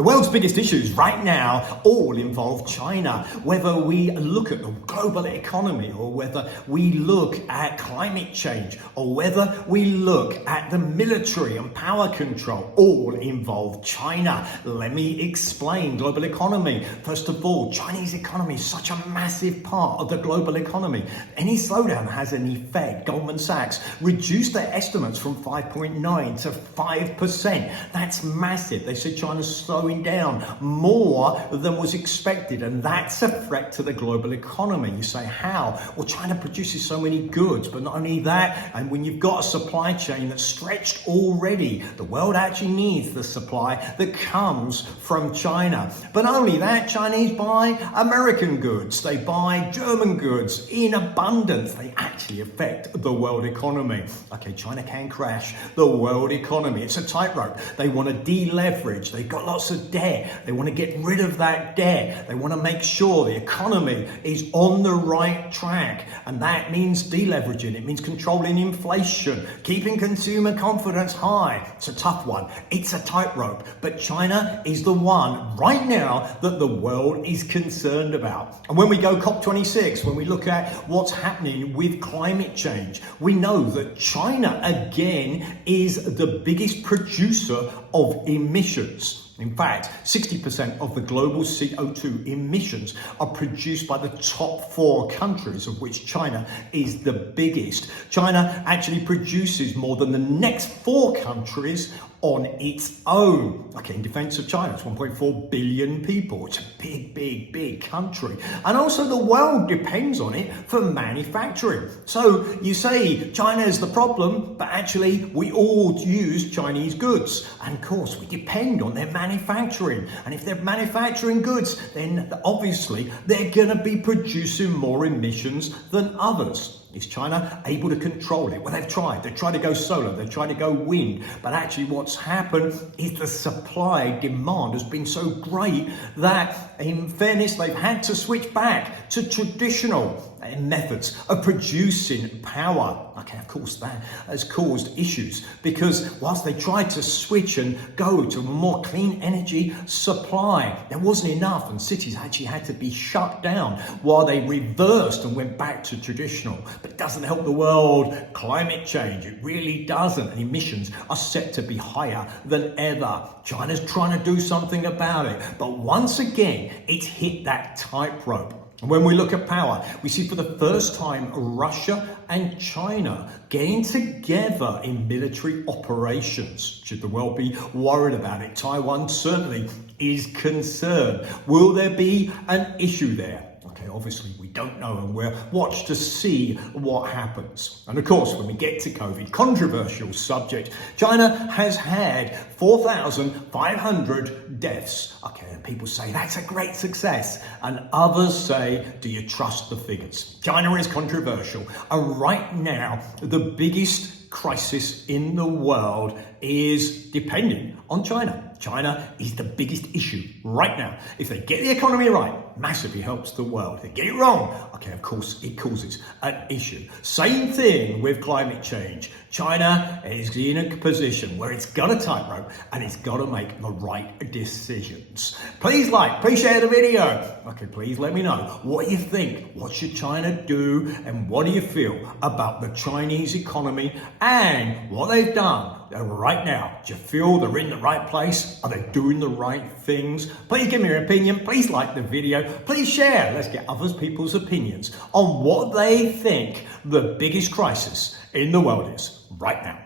The world's biggest issues right now all involve China. Whether we look at the global economy, or whether we look at climate change, or whether we look at the military and power control, all involve China. Let me explain global economy. First of all, Chinese economy is such a massive part of the global economy. Any slowdown has an effect. Goldman Sachs reduced their estimates from 5.9 to 5%. That's massive. They said China's slowing down more than was expected, and that's a threat to the global economy. You say, how? Well, China produces so many goods, but not only that, and when you've got a supply chain that's stretched already, the world actually needs the supply that comes from China. But not only that, Chinese buy American goods, they buy German goods in abundance. They actually affect the world economy. Okay, China can crash the world economy. It's a tightrope. They want to deleverage. They've got lots of debt. They want to get rid of that debt. They want to make sure the economy is on the right track. And that means deleveraging. It means controlling inflation, keeping consumer confidence high. It's a tough one. It's a tightrope. But China is the one right now that the world is concerned about. And when we go COP26, when we look at what's happening with climate change, we know that China again is the biggest producer of emissions. In fact, 60% of the global CO2 emissions are produced by the top 4 countries, of which China is the biggest. China actually produces more than the next 4 countries on its own. Okay, in defense of China, it's 1.4 billion people. It's a big country. And also the world depends on it for manufacturing. So you say China is the problem, but actually we all use Chinese goods. And of course, we depend on their manufacturing. And if they're manufacturing goods, then obviously they're gonna be producing more emissions than others. Is China able to control it? Well, they've tried. They've tried to go solar. They've tried to go wind. But actually what's happened is the supply demand has been so great that, in fairness, they've had to switch back to traditional methods of producing power. Okay, of course, that has caused issues because whilst they tried to switch and go to a more clean energy supply, there wasn't enough, and cities actually had to be shut down while they reversed and went back to traditional. But it doesn't help the world. Climate change, it really doesn't. And emissions are set to be higher than ever. China's trying to do something about it. But once again, it's hit that tightrope. And when we look at power, we see for the first time Russia and China getting together in military operations. Should the world be worried about it? Taiwan certainly is concerned. Will there be an issue there? Okay, obviously we don't know, and we'll watch to see what happens. And of course, when we get to COVID, controversial subject, China has had 4,500 deaths. Okay, and people say that's a great success, and others say, do you trust the figures? China is controversial, and right now the biggest crisis in the world is depending on China. China is the biggest issue right now. If they get the economy right, massively helps the world. If they get it wrong, okay, of course, it causes an issue. Same thing with climate change. China is in a position where it's got a tightrope and it's got to make the right decisions. Please like, please share the video. Okay, please let me know what you think. What should China do? And what do you feel about the Chinese economy and what they've done right now? Do you feel they're in the right place? Are they doing the right things? Please give me your opinion. Please like the video. Please share. Let's get other people's opinions on what they think the biggest crisis in the world is right now.